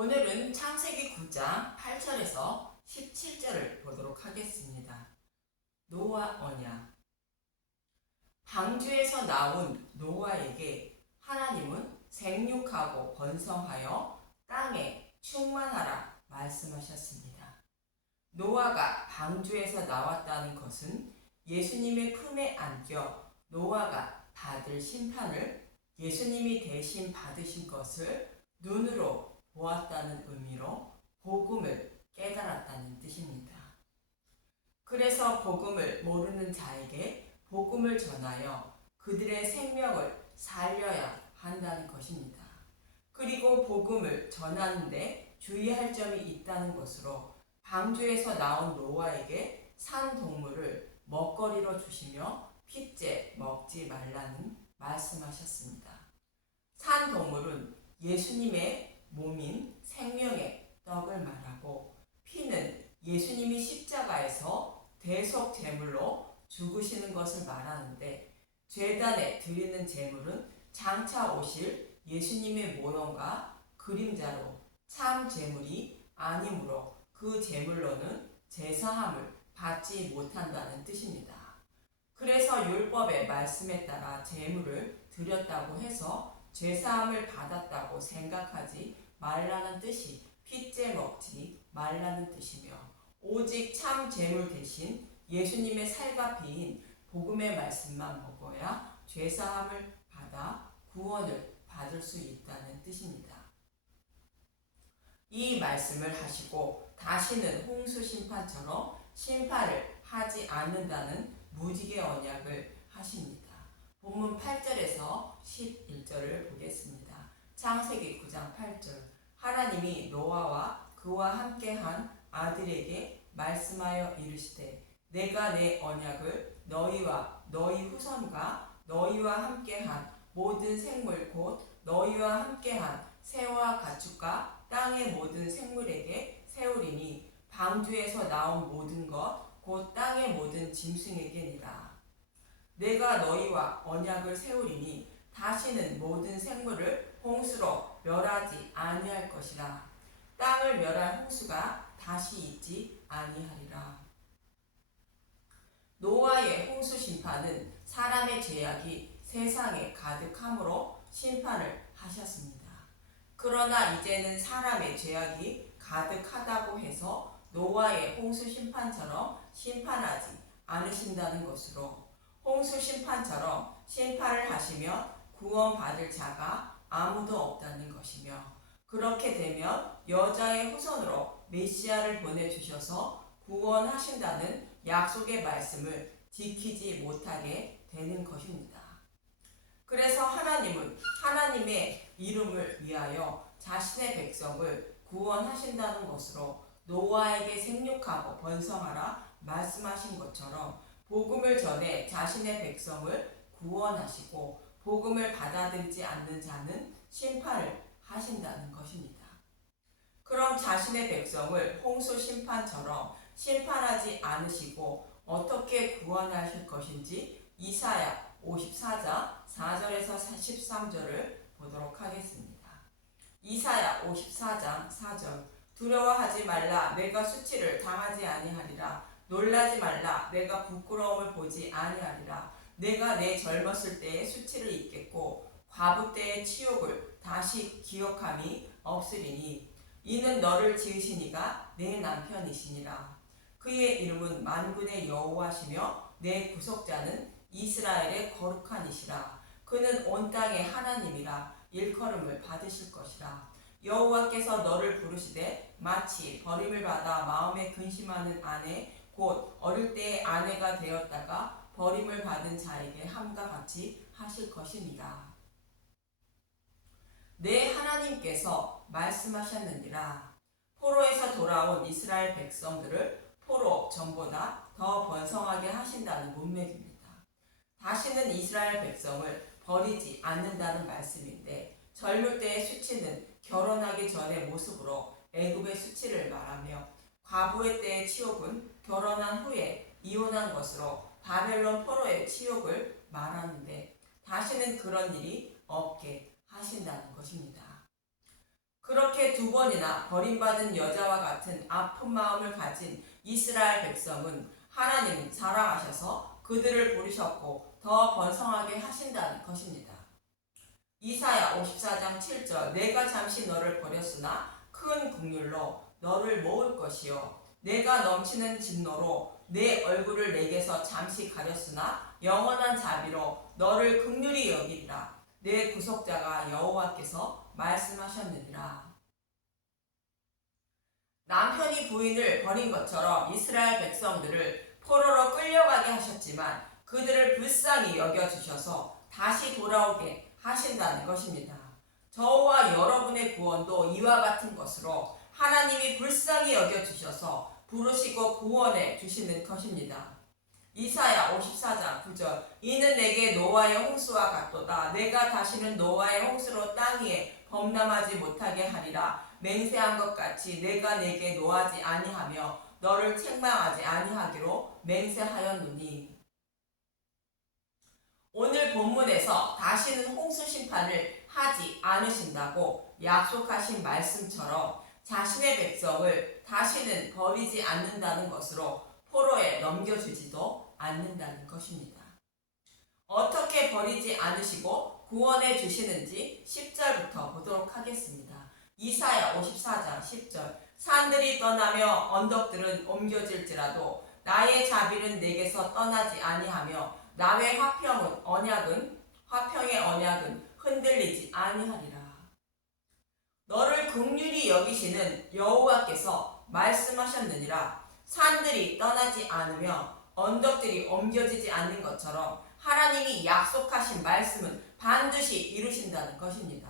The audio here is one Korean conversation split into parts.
오늘은 창세기 9장 8절에서 17절을 보도록 하겠습니다. 노아 언약. 방주에서 나온 노아에게 하나님은 생육하고 번성하여 땅에 충만하라 말씀하셨습니다. 노아가 방주에서 나왔다는 것은 예수님의 품에 안겨 노아가 받을 심판을 예수님이 대신 받으신 것을 눈으로 보았다는 의미로 복음을 깨달았다는 뜻입니다. 그래서 복음을 모르는 자에게 복음을 전하여 그들의 생명을 살려야 한다는 것입니다. 그리고 복음을 전하는데 주의할 점이 있다는 것으로 방주에서 나온 노아에게 산 동물을 먹거리로 주시며 핏째 먹지 말라는 말씀하셨습니다. 산 동물은 예수님의 몸인 생명의 떡을 말하고 피는 예수님이 십자가에서 대속 제물로 죽으시는 것을 말하는데 제단에 드리는 제물은 장차 오실 예수님의 모형과 그림자로 참 제물이 아니므로 그 제물로는 제사함을 받지 못한다는 뜻입니다. 그래서 율법의 말씀에 따라 제물을 드렸다고 해서 제사함을 받았다고 생각하지 말라는 뜻이 핏째 먹지 말라는 뜻이며 오직 참 제물 대신 예수님의 살과 피인 복음의 말씀만 먹어야 죄사함을 받아 구원을 받을 수 있다는 뜻입니다. 이 말씀을 하시고 다시는 홍수 심판처럼 심판을 하지 않는다는 무지개 언약을 하십니다. 본문 8절에서 11절을 보겠습니다. 창세기 9장 8절. 하나님이 노아와 그와 함께한 아들에게 말씀하여 이르시되 내가 내 언약을 너희와 너희 후손과 너희와 함께한 모든 생물 곧 너희와 함께한 새와 가축과 땅의 모든 생물에게 세우리니 방주에서 나온 모든 것 곧 땅의 모든 짐승에게니라. 내가 너희와 언약을 세우리니 다시는 모든 생물을 홍수로 멸하지 아니할 것이라. 땅을 멸할 홍수가 다시 있지 아니하리라. 노아의 홍수 심판은 사람의 죄악이 세상에 가득함으로 심판을 하셨습니다. 그러나 이제는 사람의 죄악이 가득하다고 해서 노아의 홍수 심판처럼 심판하지 않으신다는 것으로 홍수 심판처럼 심판을 하시면 구원받을 자가 아무도 없다는 것이며 그렇게 되면 여자의 후손으로 메시아를 보내주셔서 구원하신다는 약속의 말씀을 지키지 못하게 되는 것입니다. 그래서 하나님은 하나님의 이름을 위하여 자신의 백성을 구원하신다는 것으로 노아에게 생육하고 번성하라 말씀하신 것처럼 복음을 전해 자신의 백성을 구원하시고 복음을 받아들이지 않는 자는 심판을 하신다는 것입니다. 그럼 자신의 백성을 홍수 심판처럼 심판하지 않으시고 어떻게 구원하실 것인지 이사야 54장 4절에서 13절을 보도록 하겠습니다. 이사야 54장 4절. 두려워하지 말라. 내가 수치를 당하지 아니하리라. 놀라지 말라. 내가 부끄러움을 보지 아니하리라. 내가 내 젊었을 때의 수치를 잊겠고 과부 때의 치욕을 다시 기억함이 없으리니 이는 너를 지으신 이가 내 남편이시니라. 그의 이름은 만군의 여호와시며 내 구속자는 이스라엘의 거룩한 이시라. 그는 온 땅의 하나님이라. 일컬음을 받으실 것이라. 여호와께서 너를 부르시되 마치 버림을 받아 마음에 근심하는 아내 곧 어릴 때의 아내가 되었다가 버림을 받은 자에게 함과 같이 하실 것이니라. 내 하나님께서 말씀하셨느니라. 포로에서 돌아온 이스라엘 백성들을 포로 전보다 더 번성하게 하신다는 문맥입니다. 다시는 이스라엘 백성을 버리지 않는다는 말씀인데 젊을 때의 수치는 결혼하기 전의 모습으로 애굽의 수치를 말하며 과부의 때의 치욕은 결혼한 후에 이혼한 것으로 바벨론 포로의 치욕을 말하는데 다시는 그런 일이 없게 하신다는 것입니다. 그렇게 두 번이나 버림받은 여자와 같은 아픈 마음을 가진 이스라엘 백성은 하나님이 사랑하셔서 그들을 부르셨고 더 번성하게 하신다는 것입니다. 이사야 54장 7절 내가 잠시 너를 버렸으나 큰 긍휼로 너를 모을 것이요 내가 넘치는 진노로 내 얼굴을 내게서 잠시 가렸으나 영원한 자비로 너를 긍휼히 여기리라. 내 구속자가 여호와께서 말씀하셨느니라. 남편이 부인을 버린 것처럼 이스라엘 백성들을 포로로 끌려가게 하셨지만 그들을 불쌍히 여겨주셔서 다시 돌아오게 하신다는 것입니다. 저와 여러분의 구원도 이와 같은 것으로 하나님이 불쌍히 여겨주셔서 부르시고 구원해 주시는 것입니다. 이사야 54장 9절 이는 내게 노아의 홍수와 같도다. 내가 다시는 노아의 홍수로 땅 위에 범람하지 못하게 하리라. 맹세한 것 같이 내가 내게 노하지 아니하며 너를 책망하지 아니하기로 맹세하였노니. 오늘 본문에서 다시는 홍수 심판을 하지 않으신다고 약속하신 말씀처럼 자신의 백성을 다시는 버리지 않는다는 것으로 포로에 넘겨주지도 않는다는 것입니다. 어떻게 버리지 않으시고 구원해 주시는지 10절부터 보도록 하겠습니다. 이사야 54장 10절 산들이 떠나며 언덕들은 옮겨질지라도 나의 자비는 내게서 떠나지 아니하며 나의 화평의 언약은 흔들리지 아니하리라. 너를 긍휼히 여기시는 여호와께서 말씀하셨느니라. 산들이 떠나지 않으며 언덕들이 옮겨지지 않는 것처럼 하나님이 약속하신 말씀은 반드시 이루신다는 것입니다.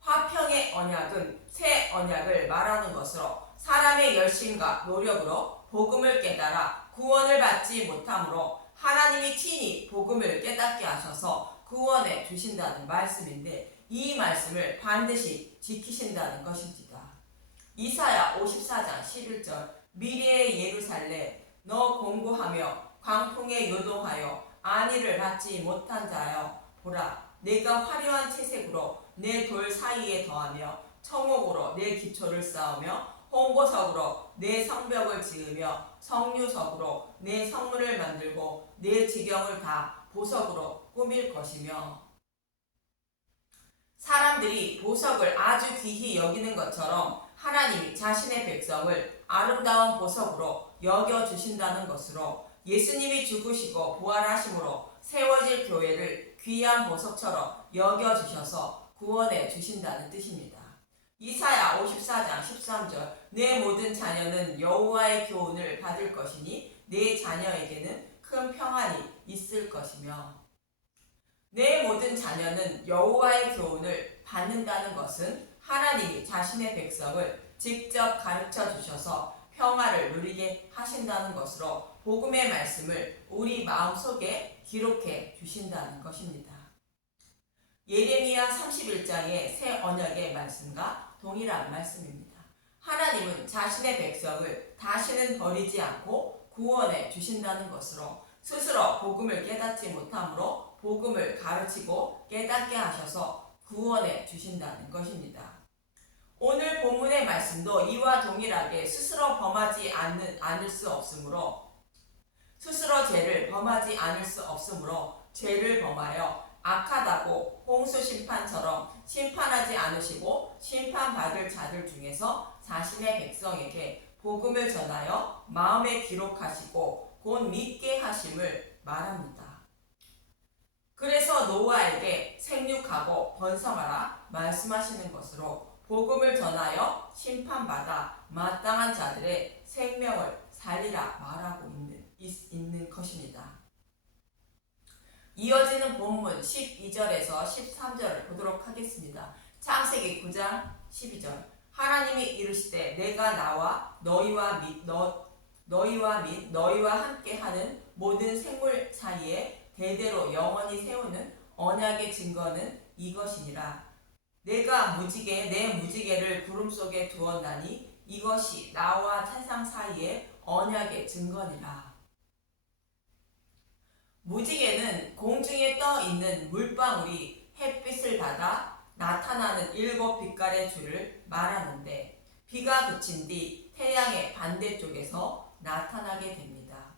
화평의 언약은 새 언약을 말하는 것으로 사람의 열심과 노력으로 복음을 깨달아 구원을 받지 못하므로 하나님이 친히 복음을 깨닫게 하셔서 구원해 주신다는 말씀인데 이 말씀을 반드시 지키신다는 것입니다. 이사야 54장 11절 미래의 예루살렘 너 공고하며 광풍에 요동하여 안위를 받지 못한 자여 보라 내가 화려한 채색으로 내 돌 사이에 더하며 청옥으로 내 기초를 쌓으며 홍보석으로 내 성벽을 지으며 성류석으로 내 성문을 만들고 내 지경을 다 보석으로 꾸밀 것이며. 사람들이 보석을 아주 귀히 여기는 것처럼 하나님이 자신의 백성을 아름다운 보석으로 여겨주신다는 것으로 예수님이 죽으시고 부활하심으로 세워질 교회를 귀한 보석처럼 여겨주셔서 구원해 주신다는 뜻입니다. 이사야 54장 13절 내 모든 자녀는 여호와의 교훈을 받을 것이니 내 자녀에게는 큰 평안이 있을 것이며. 내 모든 자녀는 여호와의 교훈을 받는다는 것은 하나님이 자신의 백성을 직접 가르쳐 주셔서 평화를 누리게 하신다는 것으로 복음의 말씀을 우리 마음속에 기록해 주신다는 것입니다. 예레미야 31장의 새 언약의 말씀과 동일한 말씀입니다. 하나님은 자신의 백성을 다시는 버리지 않고 구원해 주신다는 것으로 스스로 복음을 깨닫지 못하므로 복음을 가르치고 깨닫게 하셔서 구원해 주신다는 것입니다. 오늘 본문의 말씀도 이와 동일하게 스스로 범하지 않을 수 없으므로 스스로 죄를 범하지 않을 수 없으므로 죄를 범하여 악하다고 홍수 심판처럼 심판하지 않으시고 심판받을 자들 중에서 자신의 백성에게 복음을 전하여 마음에 기록하시고 곧 믿게 하심을 말합니다. 그래서 노아에게 생육하고 번성하라 말씀하시는 것으로 복음을 전하여 심판받아 마땅한 자들의 생명을 살리라 말하고 있는 것입니다. 이어지는 본문 12절에서 13절을 보도록 하겠습니다. 창세기 9장 12절 하나님이 이르시되 내가 나와 너희와 및 너희와 함께하는 모든 생물 사이에 대대로 영원히 세우는 언약의 증거는 이것이니라. 내가 내 무지개를 구름 속에 두었나니 이것이 나와 세상 사이의 언약의 증거니라. 무지개는 공중에 떠 있는 물방울이 햇빛을 받아 나타나는 7빛깔의 줄을 말하는데 비가 그친 뒤 태양의 반대쪽에서 나타나게 됩니다.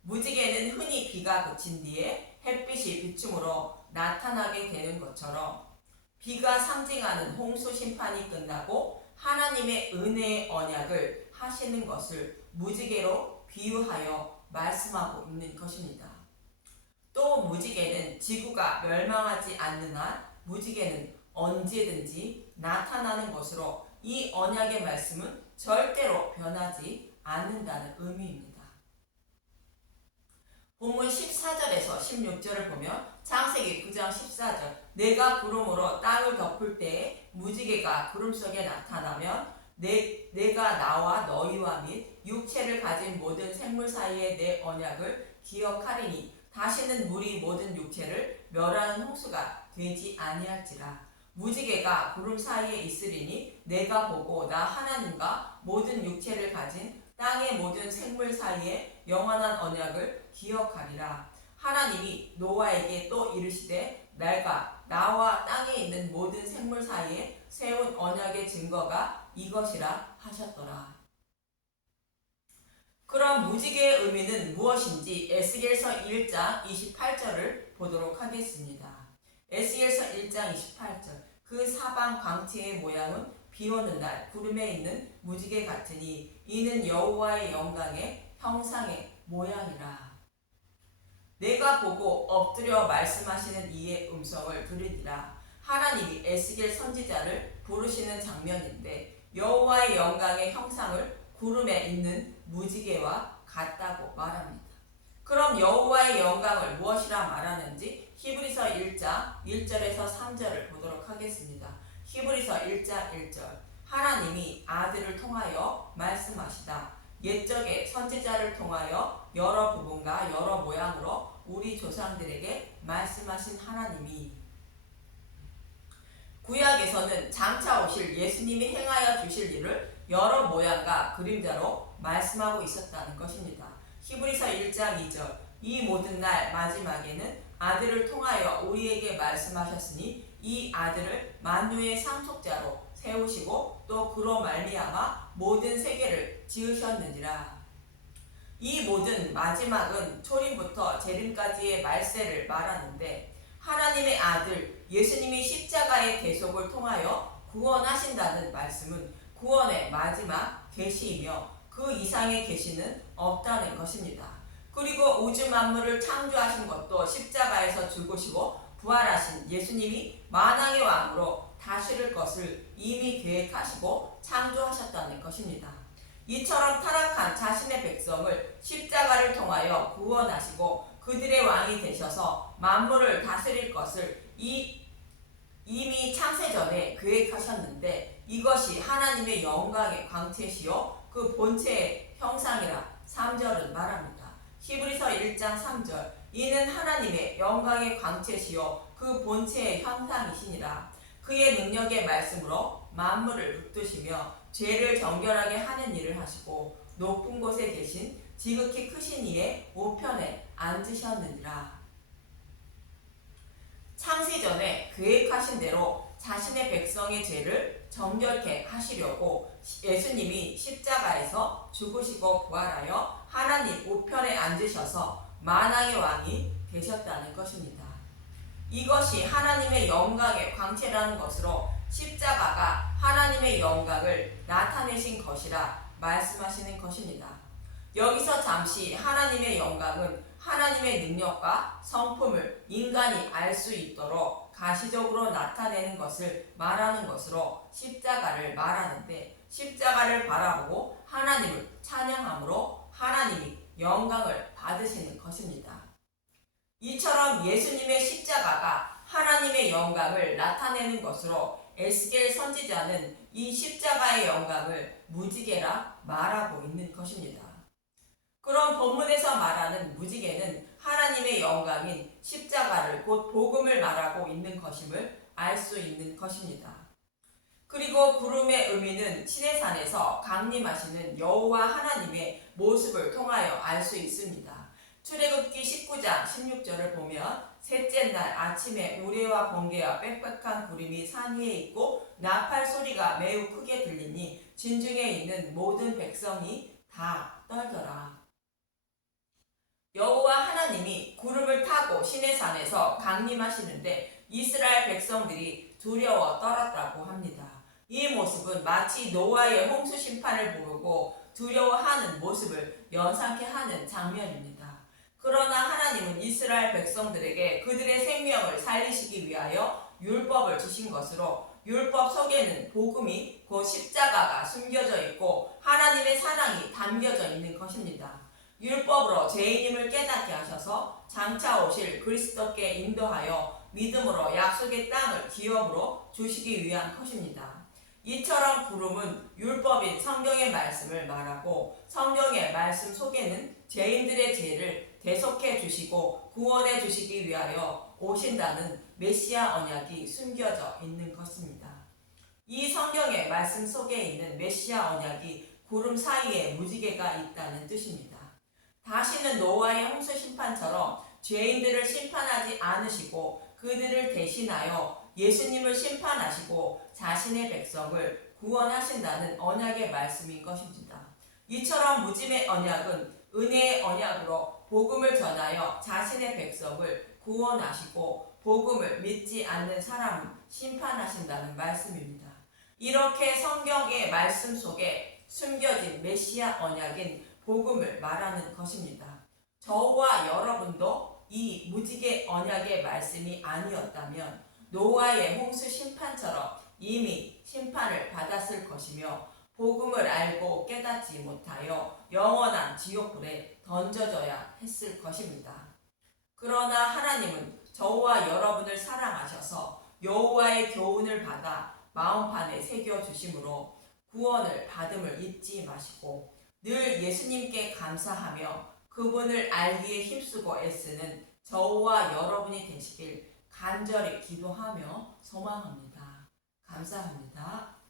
무지개는 흔히 비가 그친 뒤에 햇빛이 비춤으로 나타나게 되는 것처럼 비가 상징하는 홍수 심판이 끝나고 하나님의 은혜의 언약을 하시는 것을 무지개로 비유하여 말씀하고 있는 것입니다. 또 무지개는 지구가 멸망하지 않는 한 무지개는 언제든지 나타나는 것으로 이 언약의 말씀은 절대로 변하지 않는다는 의미입니다. 본문 14절에서 16절을 보면 창세기 9장 14절 내가 구름으로 땅을 덮을 때에 무지개가 구름 속에 나타나면 내가 나와 너희와 및 육체를 가진 모든 생물 사이에 내 언약을 기억하리니 다시는 물이 모든 육체를 멸하는 홍수가 되지 아니할지라. 무지개가 구름 사이에 있으리니 내가 보고 나 하나님과 모든 육체를 가진 땅의 모든 생물 사이에 영원한 언약을 기억하리라. 하나님이 노아에게 또 이르시되 내가 나와 땅에 있는 모든 생물 사이에 세운 언약의 증거가 이것이라 하셨더라. 그럼 무지개의 의미는 무엇인지 에스겔서 1장 28절을 보도록 하겠습니다. 에스겔서 1장 28절 그 사방 광채의 모양은 비오는 날 구름에 있는 무지개 같으니 이는 여호와의 영광의 형상의 모양이라. 내가 보고 엎드려 말씀하시는 이의 음성을 들으리라. 하나님이 에스겔 선지자를 부르시는 장면인데 여호와의 영광의 형상을 구름에 있는 무지개와 같다고 말합니다. 그럼 여호와의 영광을 무엇이라 말하는지 히브리서 1장 1절에서 3절을 보도록 하겠습니다. 히브리서 1장 1절 하나님이 아들을 통하여 말씀하시다. 옛적에 선지자를 통하여 여러 부분과 여러 모양으로 우리 조상들에게 말씀하신 하나님이 구약에서는 장차 오실 예수님이 행하여 주실 일을 여러 모양과 그림자로 말씀하고 있었다는 것입니다. 히브리서 1장 2절 이 모든 날 마지막에는 아들을 통하여 우리에게 말씀하셨으니 이 아들을 만유의 상속자로 세우시고 또 그로 말미암아 모든 세계를 지으셨느니라. 이 모든 마지막은 초림부터 재림까지의 말세를 말하는데 하나님의 아들 예수님이 십자가의 대속을 통하여 구원하신다는 말씀은 구원의 마지막 계시이며 그 이상의 계시는 없다는 것입니다. 그리고 우주 만물을 창조하신 것도 십자가에서 죽으시고 부활하신 예수님이 만왕의 왕으로 다스릴 것을 이미 계획하시고 창조하셨다는 것입니다. 이처럼 타락한 자신의 백성을 십자가를 통하여 구원하시고 그들의 왕이 되셔서 만물을 다스릴 것을 이미 창세전에 계획하셨는데 이것이 하나님의 영광의 광채시요 그 본체의 형상이라 3절은 말합니다. 히브리서 1장 3절 이는 하나님의 영광의 광채시요 그 본체의 형상이시니라. 그의 능력의 말씀으로 만물을 붙드시며 죄를 정결하게 하는 일을 하시고 높은 곳에 계신 지극히 크신 이의 우편에 앉으셨느니라. 창세전에 계획하신 대로 자신의 백성의 죄를 정결케 하시려고 예수님이 십자가에서 죽으시고 부활하여 하나님 우편에 앉으셔서 만왕의 왕이 되셨다는 것입니다. 이것이 하나님의 영광의 광채라는 것으로 십자가가 하나님의 영광을 나타내신 것이라 말씀하시는 것입니다. 여기서 잠시 하나님의 영광은 하나님의 능력과 성품을 인간이 알 수 있도록 가시적으로 나타내는 것을 말하는 것으로 십자가를 말하는데 십자가를 바라보고 하나님을 찬양함으로 하나님이 영광을 받으시는 것입니다. 이처럼 예수님의 십자가가 하나님의 영광을 나타내는 것으로 에스겔 선지자는 이 십자가의 영광을 무지개라 말하고 있는 것입니다. 그럼 본문에서 말하는 무지개는 하나님의 영광인 십자가를 곧 복음을 말하고 있는 것임을 알 수 있는 것입니다. 그리고 구름의 의미는 시내산에서 강림하시는 여호와 하나님의 모습을 통하여 알 수 있습니다. 출애굽기 19장 16절을 보면 셋째 날 아침에 우레와 번개와 빽빽한 구름이 산 위에 있고 나팔 소리가 매우 크게 들리니 진중에 있는 모든 백성이 다 떨더라. 여호와 하나님이 구름을 타고 시내산에서 강림하시는데 이스라엘 백성들이 두려워 떨었다고 합니다. 이 모습은 마치 노아의 홍수 심판을 모르고 두려워하는 모습을 연상케 하는 장면입니다. 그러나 하나님은 이스라엘 백성들에게 그들의 생명을 살리시기 위하여 율법을 주신 것으로 율법 속에는 복음이 곧 십자가가 숨겨져 있고 하나님의 사랑이 담겨져 있는 것입니다. 율법으로 죄인임을 깨닫게 하셔서 장차 오실 그리스도께 인도하여 믿음으로 약속의 땅을 기업으로 주시기 위한 것입니다. 이처럼 구름은 율법인 성경의 말씀을 말하고 성경의 말씀 속에는 죄인들의 죄를 대속해 주시고 구원해 주시기 위하여 오신다는 메시아 언약이 숨겨져 있는 것입니다. 이 성경의 말씀 속에 있는 메시아 언약이 구름 사이에 무지개가 있다는 뜻입니다. 다시는 노아의 홍수 심판처럼 죄인들을 심판하지 않으시고 그들을 대신하여 예수님을 심판하시고 자신의 백성을 구원하신다는 언약의 말씀인 것입니다. 이처럼 무짐의 언약은 은혜의 언약으로 복음을 전하여 자신의 백성을 구원하시고 복음을 믿지 않는 사람은 심판하신다는 말씀입니다. 이렇게 성경의 말씀 속에 숨겨진 메시아 언약인 복음을 말하는 것입니다. 저와 여러분도 이 무지개 언약의 말씀이 아니었다면 노아의 홍수 심판처럼 이미 심판을 받았을 것이며 복음을 알고 깨닫지 못하여 영원한 지옥불에 던져져야 했을 것입니다. 그러나 하나님은 저와 여러분을 사랑하셔서 여호와의 교훈을 받아 마음판에 새겨주심으로 구원을 받음을 잊지 마시고 늘 예수님께 감사하며 그분을 알기에 힘쓰고 애쓰는 저와 여러분이 되시길 간절히 기도하며 소망합니다. 감사합니다.